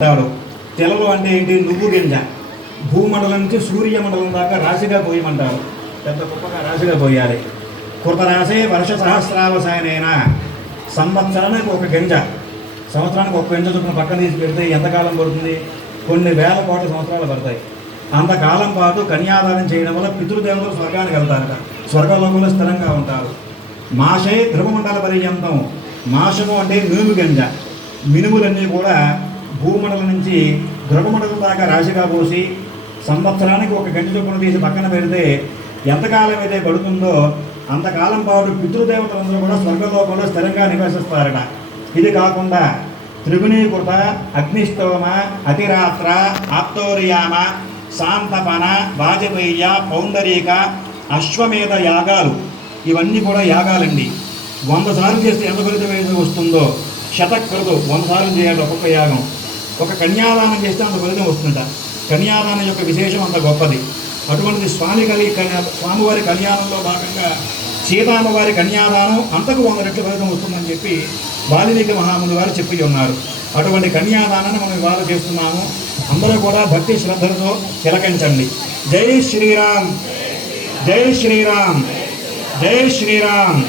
అంటాడు. తెలలు అంటే ఏంటి? నువ్వు గింజ. భూమండలం నుంచి సూర్యమండలం దాకా రాశిగా పోయమంటారు. పెద్ద గొప్పగా రాశిగా పోయాలి. కృత రాశే వర్ష సహస్రావసాయనైనా సంవత్సరానికి ఒక గింజ, సంవత్సరానికి ఒక గింజ చొప్పున పక్కన తీసి పెడితే ఎంతకాలం పడుతుంది? కొన్ని వేల కోట్ల సంవత్సరాలు పడతాయి. అంతకాలం పాటు కన్యాదానం చేయడం వల్ల పితృదేవతలు స్వర్గానికి వెళ్తారట. స్వర్గలోకంలో స్థిరంగా ఉంటారు. మాషే ధ్రువమండల పర్యంతం. మాషము అంటే మినుము గింజ. మినుములన్నీ కూడా భూమండలం నుంచి ధ్రువమండలం దాకా రాశిగా పోసి సంవత్సరానికి ఒక గంట చొప్పున తీసి పక్కన పెడితే ఎంతకాలం అయితే పడుతుందో అంతకాలం పాటు పితృదేవతలందరూ కూడా స్వర్గలోకంలో స్థిరంగా నివసిస్తారట. ఇది కాకుండా త్రిగుణీకృత, అగ్నిష్టోమ, అతిరాత్ర, ఆప్తోరియామ, శాంతపన, వాజపేయ, పౌండరీక, అశ్వమేధ యాగాలు ఇవన్నీ కూడా యాగాలండి. 100 సార్లు చేస్తే ఎంత ఫలితం ఏదో వస్తుందో శతకృతు 100 సార్లు చేయాలి ఒక్కొక్క యాగం. ఒక కన్యాదానం చేస్తే అంత ఫలితం వస్తుందట. కన్యాదానం యొక్క విశేషం అంత గొప్పది. అటువంటిది స్వామివారి కళ్యాణంలో భాగంగా సీతామ్మవారి కన్యాదానం అంతకు 100 రెట్ల ఫలితం వస్తుందని చెప్పి వాల్మీకి మహాముని వారు చెప్పి ఉన్నారు. అటువంటి కన్యాదానాన్ని మనం ఇవాళ చేస్తున్నాము. అందరూ కూడా భక్తి శ్రద్ధలతో తిలకించండి. జై శ్రీరామ్, జై శ్రీరామ్, జై శ్రీరామ్.